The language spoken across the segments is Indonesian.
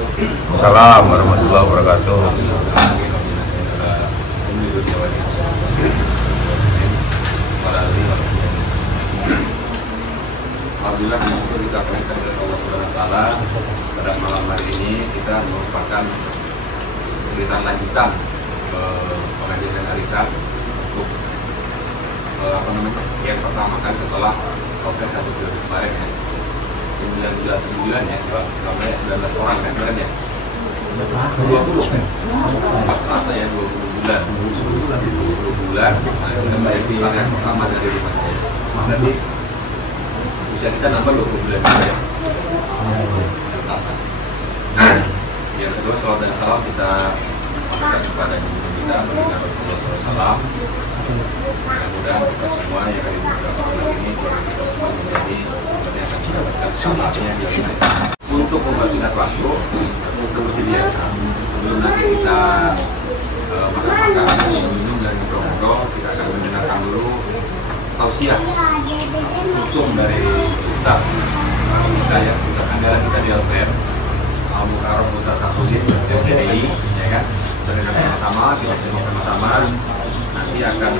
Assalamualaikum warahmatullahi wabarakatuh. Alhamdulillah bersyukur kita panjatkan kepada Allah Subhanahu wa taala. Pada malam hari ini kita merupakan kegiatan lanjutan pengajian dan arisan untuk yang pertama kali setelah selesai satu periode kemarin ya. 9 ya, 19 orang kan kemarin ya. 20 kan? Terasa ya 20 bulan. 20 bulan. Kita bayar Islam yang pertama dari rumah saya. Berarti usia kita nambah 20 bulan juga ya. Terasa. Yang kedua, salawat dan salam kita sampaikan kepada junjungan kita Baginda Rasulullah SAW. Mudah-mudahan kita semua yang ada di beberapa bulan ini, keluarga kita semua menjadi yang akan mendapatkan syaratnya di sini. Untuk mempersingkat waktu, seperti biasa, sebelum nanti kita makan-makan, minum dan ngobrol-ngobrol, kita akan mendengarkan dulu tausiah tutum dari Ustaz kita ya, Ustaz anggaran kita di LPM Al-Mukarram Ustaz Safudin PDI ya kan, kita dengar sama-sama, kita simak sama-sama. Nanti akan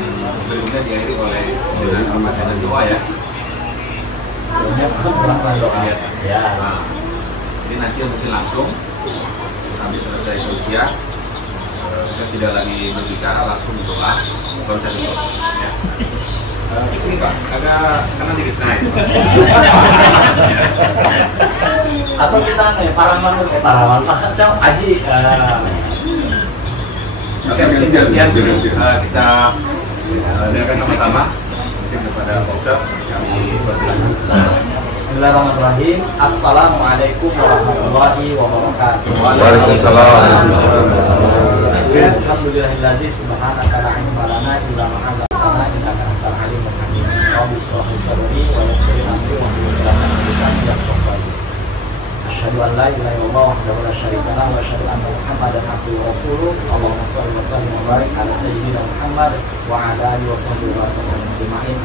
berikutnya diakhiri oleh dengan Ramadan doa ya. Doa biasa. Ya. Nah, jadi nanti mungkin langsung habis selesai usia, saya tidak lagi berbicara, langsung berdoa, baru saya tutup. Ya. Sini Pak, agak kanan dikit naik. Atau kita paraman saya Aji. Kita dengarkan sama-sama mungkin kepada Ustaz kami persilakan. Bismillahirrahmanirrahim. Assalamualaikum warahmatullahi wabarakatuh. Waalaikumsalam. Alhamdulillahilladzi subhanaka la ilma lana illa ma 'allamtana innaka antal alimul hakim. Rabbi shrah li sadri wa yassir li amri wahlul 'uqdatam min lisani yafqahu qawli. Asyhadu an la ilaha illallah wahdahu la syarika lahu wa asyhadu anna Muhammadan abduhu wa rasuluh. Allahumma shalli wa sallim wa barik ala sayyidina Muhammad wa ala alihi wa sahbihi wa sallam ajma'in.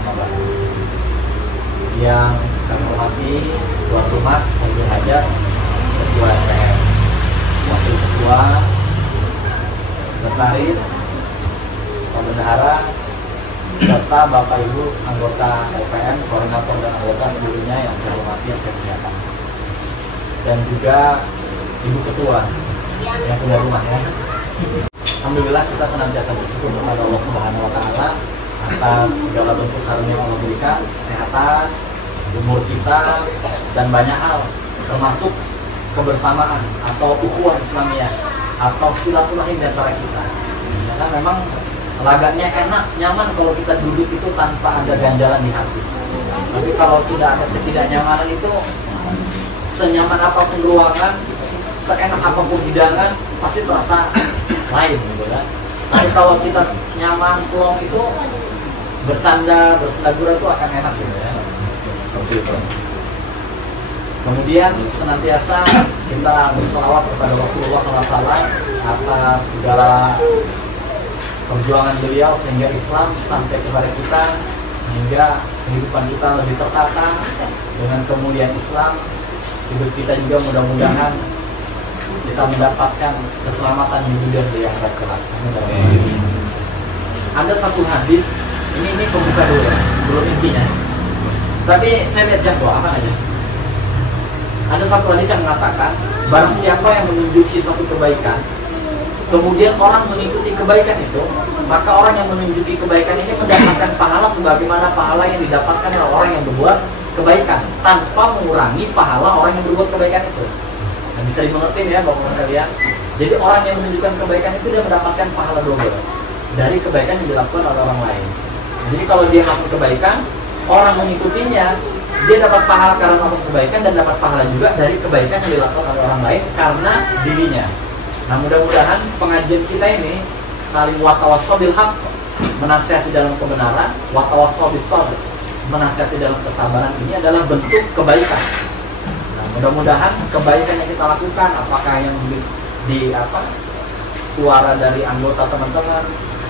Yang kami hormati tuan rumah Sayyidul Hajat, Ketua RPM, Wakil Ketua, Sekretaris, Pak Bendahara, serta Bapak Ibu anggota RPM, koordinator dan anggota seluruhnya yang saya hormati, yang saya muliakan, dan juga Ibu Ketua yang punya rumah ya. Alhamdulillah kita senantiasa bersyukur kepada Allah Subhanahu wa taala atas segala bentuk karunia yang Allah berikan, kesehatan, umur kita, dan banyak hal, termasuk kebersamaan atau ukhuwah Islamiyah atau silaturahim di antara kita. Karena memang lagaknya enak, nyaman kalau kita duduk itu tanpa ada ganjalan di hati. Tapi kalau sudah ada ketidaknyamanan itu, senyaman apapun ruangan, seenak apapun hidangan, pasti terasa lain gitu kan. Tapi kalau kita nyaman, plong itu bercanda, bersendagura itu akan enak gitu ya. Seperti itu. Kemudian senantiasa kita berselawat kepada Rasulullah SAW atas segala perjuangan beliau sehingga Islam sampai kepada kita, sehingga kehidupan kita lebih tertata dengan kemuliaan Islam. Hidup kita juga mudah-mudahan kita mendapatkan keselamatan di dunia dan di akhirat kelak. Ada satu hadis, ini pembuka dulu ya, belum intinya. Tapi saya lihat jadwal apa aja. Ada satu hadis yang mengatakan, barang siapa yang menunjuki suatu kebaikan, kemudian orang mengikuti kebaikan itu, maka orang yang menunjuki kebaikan ini mendapatkan pahala sebagaimana pahala yang didapatkan oleh orang yang berbuat kebaikan, tanpa mengurangi pahala orang yang berbuat kebaikan itu. Nah, bisa dimengerti ya Bapak sekalian. Jadi orang yang menunjukkan kebaikan itu dia mendapatkan pahala double dari kebaikan yang dilakukan oleh orang lain. Jadi kalau dia melakukan kebaikan, orang mengikutinya, dia dapat pahala karena melakukan kebaikan dan dapat pahala juga dari kebaikan yang dilakukan oleh orang lain karena dirinya. Nah, mudah-mudahan pengajian kita ini saling watawassaw bil haq, menasihati dalam kebenaran, watawassaw bis sabr, menasihati dalam kesabaran, ini adalah bentuk kebaikan. Nah, mudah-mudahan kebaikan yang kita lakukan, apakah yang di suara dari anggota teman-teman,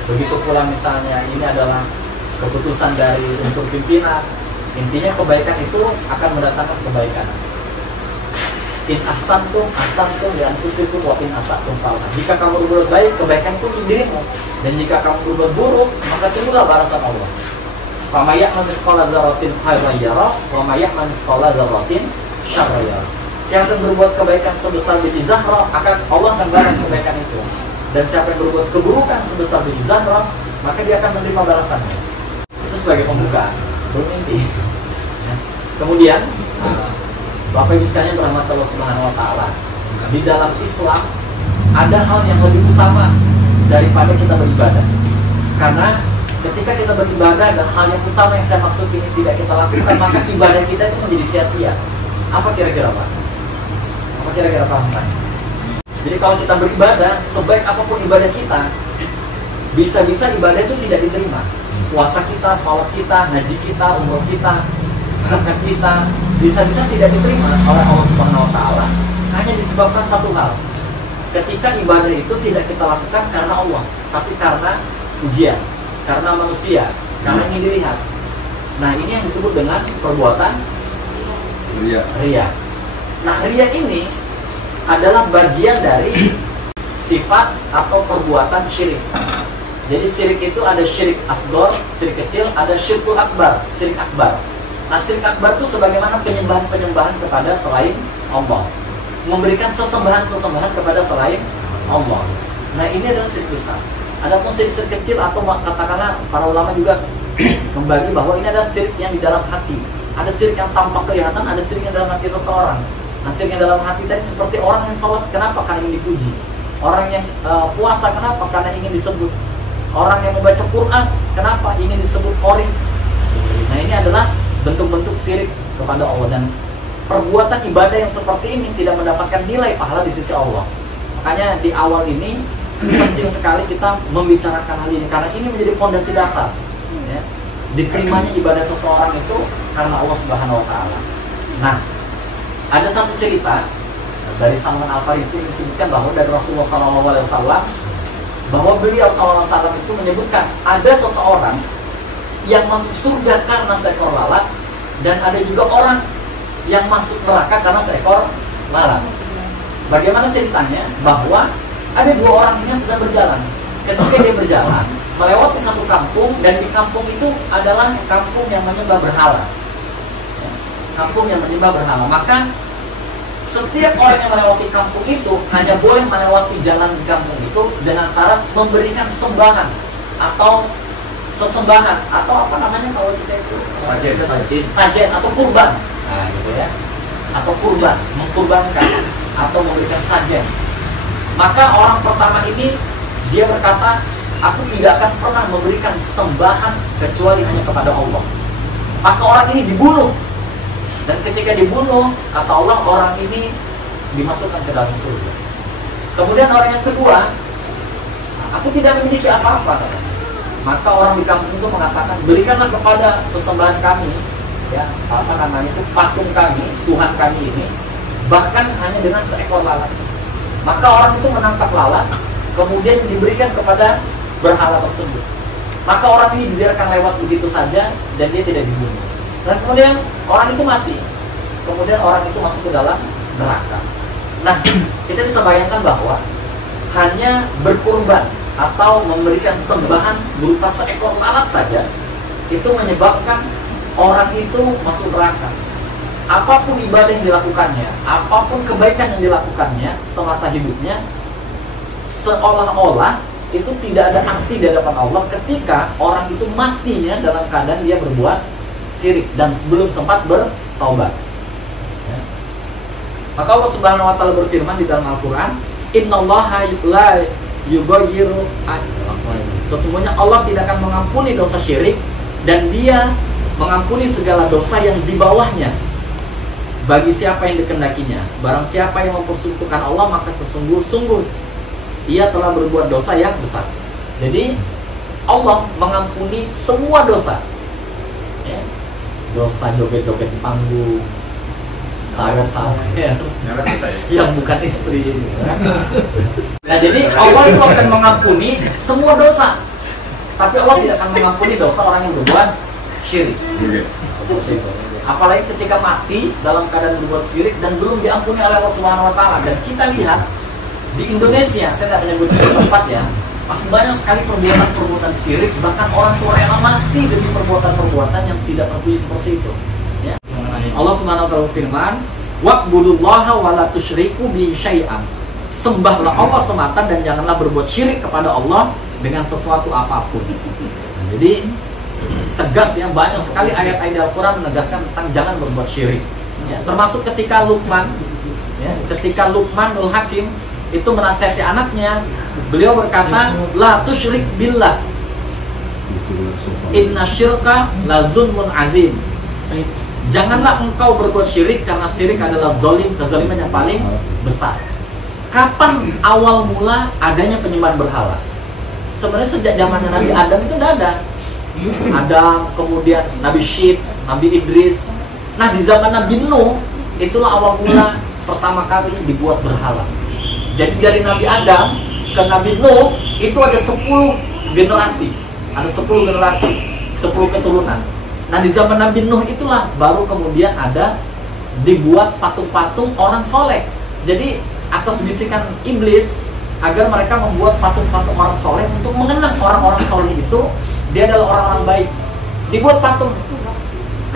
begitu pula misalnya ini adalah keputusan dari unsur pimpinan, intinya kebaikan itu akan mendatangkan kebaikan. In ahsantum ahsantum li anfusikum wa in asatum falaha. Jika kamu berbuat baik, kebaikan itu untuk dirimu, dan jika kamu berbuat buruk, maka tunggulah balasan Allah. Fa may ya'mal mithqala dzarratin khairan yarah wa may ya'mal mithqala dzarratin syarran yarah. Siapa yang berbuat kebaikan sebesar biji zahra, akan Allah akan balas kebaikan itu. Dan siapa yang berbuat keburukan sebesar biji zahra, maka dia akan menerima balasannya. Itu sebagai pembuka, belum inti. Kemudian Bapak Ibu sekalian berahmat Allah Subhanahu wa taala, di dalam Islam ada hal yang lebih utama daripada kita beribadah. Karena ketika kita beribadah dan hal yang utama yang saya maksud ini tidak kita lakukan, maka ibadah kita itu menjadi sia-sia. Apa kira-kira Pak? Apa kira-kira paham Pak? Jadi kalau kita beribadah, sebaik apapun ibadah kita, bisa-bisa ibadah itu tidak diterima. Puasa kita, sholat kita, haji kita, umroh kita, zakat kita, bisa-bisa tidak diterima oleh Allah Subhanahu wa taala hanya disebabkan satu hal. Ketika ibadah itu tidak kita lakukan karena Allah, tapi karena ujian, karena manusia, karena ingin dilihat. Nah, ini yang disebut dengan perbuatan riya. Nah, riya ini adalah bagian dari sifat atau perbuatan syirik. Jadi syirik itu ada syirik asghar, syirik kecil, ada syirkul akbar, syirik akbar. Nah, syirik akbar itu sebagaimana penyembahan-penyembahan kepada selain Allah, memberikan sesembahan-sesembahan kepada selain Allah. Nah, ini adalah syirik besar. Adapun syirik kecil atau katakanlah para ulama juga membagi bahwa ini adalah syirik yang di dalam hati. Ada syirik yang tampak kelihatan, ada syirik yang dalam hati seseorang. Nah, syirik yang dalam hati tadi seperti orang yang sholat, kenapa? Karena ingin dipuji. Orang yang puasa, kenapa? Karena ingin disebut. Orang yang membaca Quran, kenapa? Ingin disebut qori. Nah, ini adalah bentuk-bentuk syirik kepada Allah, dan perbuatan ibadah yang seperti ini tidak mendapatkan nilai pahala di sisi Allah. Makanya di awal ini penting sekali kita membicarakan hal ini, karena ini menjadi fondasi dasar ya, diterimanya ibadah seseorang itu karena Allah Subhanahu wa taala. Nah, ada satu cerita dari Salman Al-Farisi disebutkan bahwa dari Rasulullah SAW, bahwa beliau SAW itu menyebutkan ada seseorang yang masuk surga karena seekor lalat, dan ada juga orang yang masuk neraka karena seekor lalat. Bagaimana ceritanya? Bahwa ada dua orang ini yang sedang berjalan. Ketika dia berjalan melewati satu kampung, dan di kampung itu adalah kampung yang menyembah berhala. Kampung yang menyembah berhala. Maka setiap orang yang melewati kampung itu hanya boleh melewati jalan di kampung itu dengan syarat memberikan sembahan atau sesembahan, atau apa namanya kalau kita itu sajen atau kurban. Nah, gitu ya. Atau kurban, mengkurbankan atau memberikan sajen. Maka orang pertama ini dia berkata, aku tidak akan pernah memberikan sembahan kecuali hanya kepada Allah. Maka orang ini dibunuh. Dan ketika dibunuh, kata Allah, orang ini dimasukkan ke dalam surga. Kemudian orang yang kedua, aku tidak memiliki apa-apa, katanya. Maka orang di kampung itu mengatakan, berikanlah kepada sesembahan kami, ya, apa namanya itu, patung kami, Tuhan kami ini, bahkan hanya dengan seekor lalat. Maka orang itu menangkap lalat, kemudian diberikan kepada berhala tersebut. Maka orang ini dibiarkan lewat begitu saja, dan dia tidak dibunuh. Dan kemudian orang itu mati. Kemudian orang itu masuk ke dalam neraka. Nah, kita bisa bayangkan bahwa hanya berkurban atau memberikan sembahan berupa seekor lalat saja itu menyebabkan orang itu masuk neraka. Apapun ibadah yang dilakukannya, apapun kebaikan yang dilakukannya semasa hidupnya, seolah-olah itu tidak ada arti di hadapan Allah ketika orang itu matinya dalam keadaan dia berbuat syirik dan sebelum sempat bertaubat. Ya. Maka Allah Subhanahu wa taala berfirman di dalam Al-Qur'an, "Innallaha la yughayyiru." Sesungguhnya Allah tidak akan mengampuni dosa syirik, dan Dia mengampuni segala dosa yang di bawahnya bagi siapa yang dikehendakinya. Barang siapa yang mempersekutukan Allah, maka sesungguh-sungguh ia telah berbuat dosa yang besar. Jadi Allah mengampuni semua dosa. Ya. Dosa joget-joget di panggung, sawer-sawer yang bukan istri. Nah, jadi Allah itu akan mengampuni semua dosa, tapi Allah tidak akan mengampuni dosa orang yang berbuat syirik. Apalagi ketika mati dalam keadaan berbuat syirik dan belum diampuni oleh Allah Subhanahu wa taala. Dan kita lihat di Indonesia, saya tidak menyebut tempat ya, masih banyak sekali perbuatan-perbuatan syirik, bahkan orang tua rela mati demi perbuatan-perbuatan yang tidak terpuji seperti itu. Ya. Allah Subhanahu wa taala berfirman, "Wa'budullaha wa la tusyriku bihi syai'an." Sembahlah Allah semata dan janganlah berbuat syirik kepada Allah dengan sesuatu apapun. Nah, jadi tegas ya, banyak sekali ayat-ayat Al-Quran menegaskan tentang jangan berbuat syirik ya, termasuk ketika Luqman ya, ketika Luqmanul Hakim itu menasihati anaknya, beliau berkata, la tusyrik billah inna syirka la zulmun azim. Janganlah engkau berbuat syirik karena syirik adalah zalim, kezaliman yang paling besar. Kapan awal mula adanya penyembahan berhala? Sebenarnya sejak zaman Nabi Adam itu tidak ada. Adam, kemudian Nabi Syed, Nabi Idris. Nah, di zaman Nabi Nuh itulah awal mula pertama kali dibuat berhala. Jadi dari Nabi Adam ke Nabi Nuh itu ada 10 generasi. Ada 10 generasi, 10 keturunan. Nah, di zaman Nabi Nuh itulah baru kemudian ada dibuat patung-patung orang soleh. Jadi atas bisikan iblis agar mereka membuat patung-patung orang soleh untuk mengenang orang-orang soleh itu dia adalah orang-orang baik. Dibuat patung.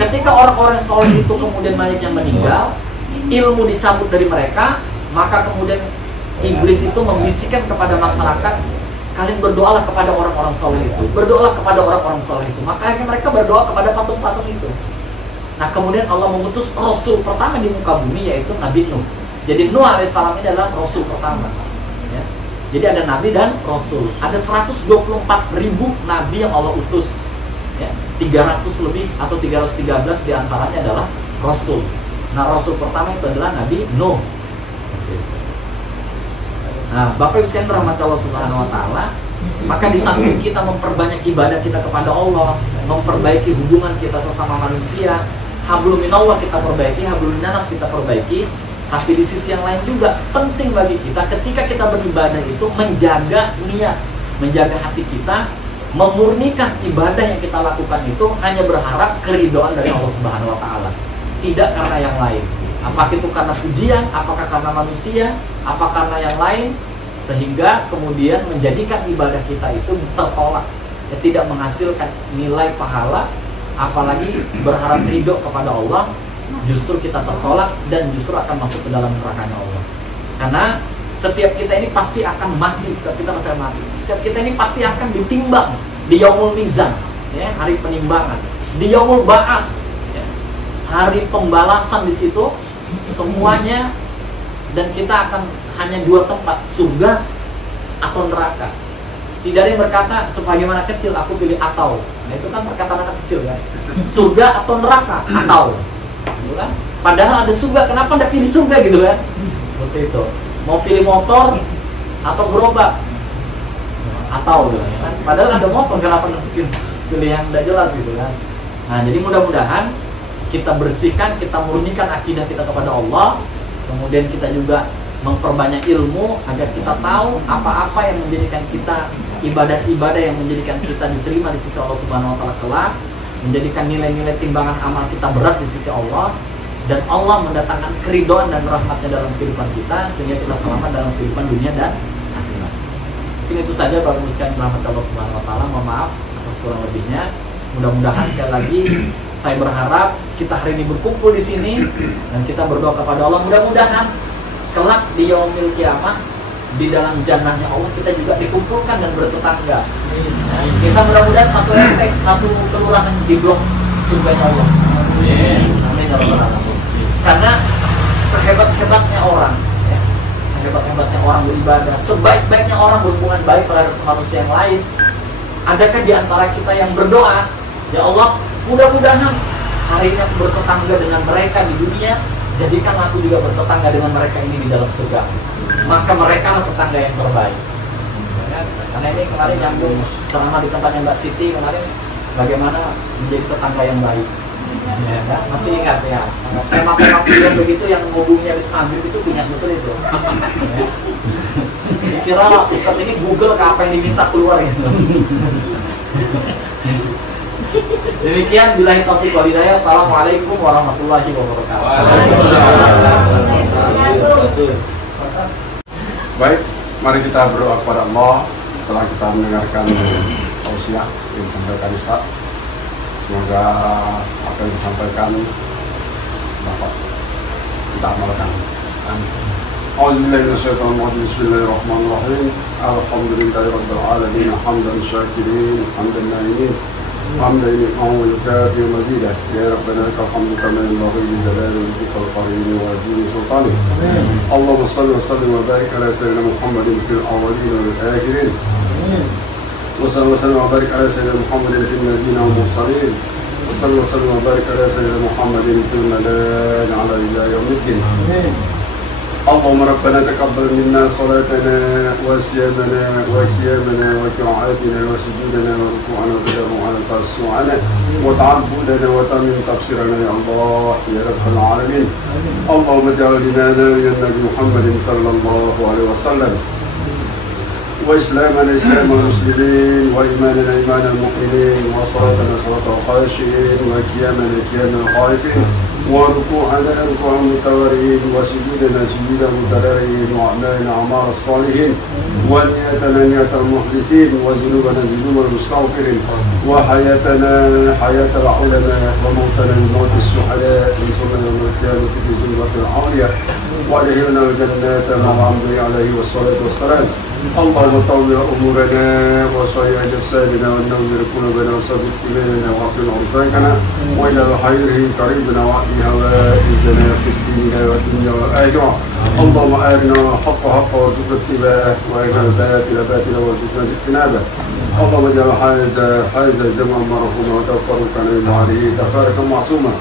Ketika orang-orang soleh itu kemudian banyak yang meninggal, ilmu dicabut dari mereka, maka kemudian iblis itu membisikkan kepada masyarakat, kalian berdoalah kepada orang-orang soleh itu, berdoalah kepada orang-orang soleh itu. Maka akhirnya mereka berdoa kepada patung-patung itu. Nah, kemudian Allah mengutus Rasul pertama di muka bumi, yaitu Nabi Nuh. Jadi Nuh alaihissalam ini adalah Rasul pertama ya. Jadi ada Nabi dan Rasul. Ada 124.000 Nabi yang Allah utus ya. 300 lebih atau 313 diantaranya adalah Rasul. Nah, Rasul pertama itu adalah Nabi Nuh. Nah, Bapak Ibu sekalian rahmat Allah Subhanahu wa taala, maka di samping kita memperbanyak ibadah kita kepada Allah, memperbaiki hubungan kita sesama manusia, hablum minallah kita perbaiki, hablum minanas kita perbaiki, tapi di sisi yang lain juga penting bagi kita ketika kita beribadah itu menjaga niat, menjaga hati kita, memurnikan ibadah yang kita lakukan itu hanya berharap keridhaan dari Allah Subhanahu wa taala, tidak karena yang lain. Apakah itu karena pujian, apakah karena manusia, apa karena yang lain, sehingga kemudian menjadikan ibadah kita itu tertolak, ya, tidak menghasilkan nilai pahala, apalagi berharap ridho kepada Allah, justru kita tertolak dan justru akan masuk ke dalam nerakanya Allah. Karena setiap kita ini pasti akan mati, setiap kita pasti akan mati, setiap kita ini pasti akan ditimbang di yaumul mizan, ya, hari penimbangan, di yaumul ba'as, ya, hari pembalasan. Di situ semuanya, dan kita akan hanya 2 tempat, surga atau neraka. Tidak ada yang berkata sebagaimana kecil aku pilih atau. Nah, itu kan perkataan anak kecil kan. Surga atau neraka atau. Gitu kan? Padahal ada surga, kenapa Anda pilih surga gitu kan? Seperti itu. Mau pilih motor atau gerobak atau gitu kan? Padahal ada motor, kenapa Anda pilih yang tidak jelas gitu kan? Nah, jadi mudah-mudahan kita bersihkan, kita murnikan akidah kita kepada Allah, kemudian kita juga memperbanyak ilmu agar kita tahu apa-apa yang menjadikan kita, ibadah-ibadah yang menjadikan kita diterima di sisi Allah Subhanahu wa taala kelak, menjadikan nilai-nilai timbangan amal kita berat di sisi Allah, dan Allah mendatangkan keridhaan dan rahmatnya dalam kehidupan kita sehingga kita selamat dalam kehidupan dunia dan akhirat. Mungkin itu saja Bapak Ibu sekalian rahmat Allah Subhanahu wa taala. Mohon maaf atas kurang lebihnya. Mudah-mudahan sekali lagi saya berharap kita hari ini berkumpul di sini dan kita berdoa kepada Allah, mudah-mudahan kelak di yaumil kiamah di dalam jannahnya Allah kita juga dikumpulkan dan bertetangga. Kita mudah-mudahan satu efek, satu kelurahan di blok surga Allah. Amin ya rabbal alamin. Karena sehebat-hebatnya orang, ya, sehebat-hebatnya orang beribadah, sebaik-baiknya orang berhubungan baik terhadap manusia yang lain, adakah di antara kita yang berdoa, ya Allah, mudah-mudahan hari ini aku bertetangga dengan mereka di dunia, jadikanlah aku juga bertetangga dengan mereka ini di dalam surga. Maka mereka lah tetangga yang terbaik. Ya, karena ini kemarin nyambung ceramah di tempatnya Mbak Siti kemarin, bagaimana menjadi tetangga yang baik. Ya, kan? Masih ingat ya, tema-tema kuliah begitu yang ngobongnya habis maghrib itu punya betul itu. Ya. Dikira Ustaz ini Google ke apa yang diminta keluar gitu. Demikian, billahi taufiq wal hidayah. Assalamualaikum warahmatullahi wabarakatuh. Baik, mari kita berdoa kepada Allah setelah kita mendengarkan tausiah yang disampaikan Ustaz. Semoga apa yang disampaikan dapat kita amalkan. Auzubillahi minasyaitonir rajim. Bismillahirrahmanirrahim. Alhamdulillahirabbil alamin. Hamdan syakirin, hamdan na'imin. حمدا ينفع ويكافئ مزيدا يا ربنا لك الحمد كما ينبغي لجلال وجهك الكريم وعظيم سلطانك. اللهم صل وسلم وبارك على سيدنا محمد في الاولين والاخرين. وصل وسلم وبارك على سيدنا محمد في النبيين والمرسلين. وصل وسلم وبارك على سيدنا محمد في الملائكة على الى يوم الدين. اللهم ربنا تقبل منا صلاتنا وصيامنا وقيامنا وقراءاتنا وسجودنا وركوعنا وتضرعنا وتوسعنا وتعبدنا وتمم تبصيرنا يا الله يا رب العالمين. اللهم اجعل ديننا من النبي محمد صلى الله عليه وسلم، وإسلامنا إسلام المسلمين، وإيماننا إيمان المؤمنين، وصلاتنا صلاة الخاشعين، وقيامنا قيام الخائفين، وركوعنا ركوع المتورعين، وسجودنا سجود المتضرعين، وأعمالنا أعمال الصالحين، ونياتنا نيات المخلصين، وذنوبنا ذنوب المستغفرين، وحياتنا حياة العلماء، وموتنا بموت الشهداء، وانصرنا يوم القيامة في زمرة العالية، وأدخلنا الجنة مع الأنبياء عليه الصلاة والسلام. اللهم طول أمورنا وصيّ جسادنا ونور قلوبنا وثبت إيماننا واغفر عرفاتنا وإلى خيره قريبنا وأهل هوائجنا في الدين والدنيا والآخرة. اللهم أرنا الحق حقا وارزقنا اتباعه، وأرنا الباطل باطلا وارزقنا اجتنابه. اللهم اجعل هذا الزمان مرحوما وتفرقنا من بعده تفارقا معصوما.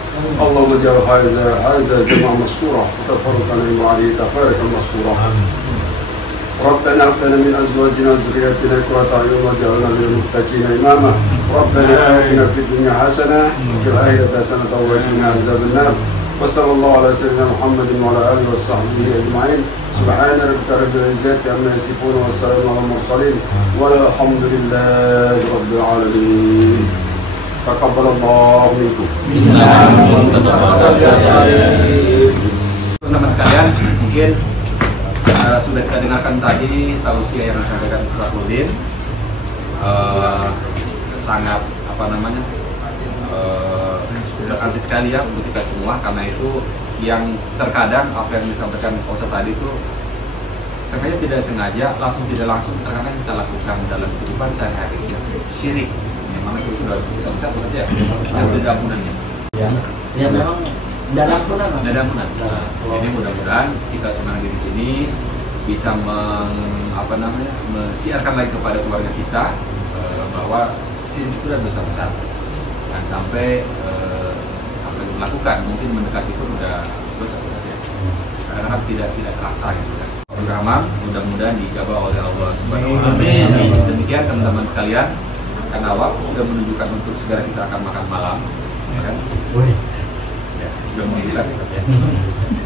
اللهم اجعل هذا الزمان مشكورا وتفرقنا من بعده تفارقا مشكورا. ربنا هب لنا من ازواجنا وذرياتنا قرة اعين واجعلنا للمتقين اماما. ربنا آتنا في الدنيا حسنه وفي الاخره حسنه وقنا عذاب النار. وصلى الله على سيدنا محمد وعلى اله وصحبه اجمعين. سبحان ربك رب العزه عما يصفون والسلام على المرسلين والحمد لله رب العالمين. تقبل الله منكم. Teman-teman sekalian, mungkin sudah kita dengarkan tadi tausiah yang disampaikan Ustaz Nurdin. Sangat berarti sekali ya untuk kita semua, karena itu yang terkadang apa yang disampaikan Ustaz tadi itu sebenarnya tidak sengaja, langsung tidak langsung terkadang kita lakukan dalam kehidupan sehari-hari, syirik yang mana itu sudah bisa bekerja yang dedamunannya Ya memang dalam punan. Jadi mudah-mudahan kita semua di sini bisa mensiarkan lagi kepada keluarga kita bahwa sin itu adalah dosa besar. Jangan sampai apa yang dilakukan mungkin mendekati pun udah dosa besar ya. Kadang-kadang tidak terasa gitu kan. Amal mudah-mudahan dijabah oleh Allah Subhanahu wa taala. Demikian teman-teman sekalian, karena waktu sudah menunjukkan untuk segera kita akan makan malam, ya kan? Sudah menunjukkan ya.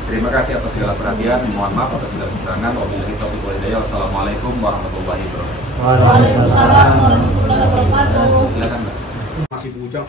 Terima kasih atas segala perhatian, mohon maaf atas segala kekurangan. Wabillahi taufiq wal hidayah. Wassalamualaikum warahmatullahi wabarakatuh. Waalaikumsalam warahmatullahi wabarakatuh. Silakan Mbak. Masih bujang,